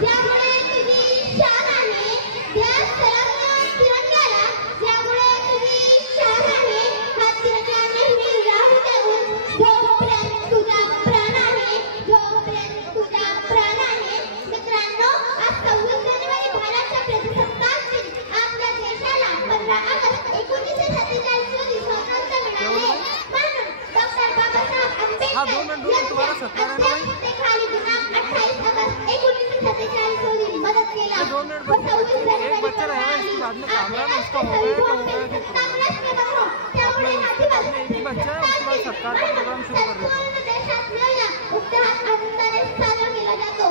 ज्यामुळे तुझी शान आहे त्या सर्व तिरंग्याला, ज्यामुळे तुझी शान आहे हा तिरंगा नेहमी राहू देऊन, जोपर्यंत तुझा प्राण आहे, जोपर्यंत तुझा प्राण आहे. मित्रांनो, आज 26 जानेवारी भारताच्या प्रजासत्ताक दिन, आपल्या देशाला 15 ऑगस्ट 1947 रोजी स्वातंत्र्य मिळाले. म्हणून डॉक्टर बाबासाहेब आंबेडकर यांच्या खाली दिनांक 28 ऑगस्ट 1947 रोजी मदत केला. 26 जानेवारी देशात मिळाला. उत्साहात आनंदाने साजरा केला जातो.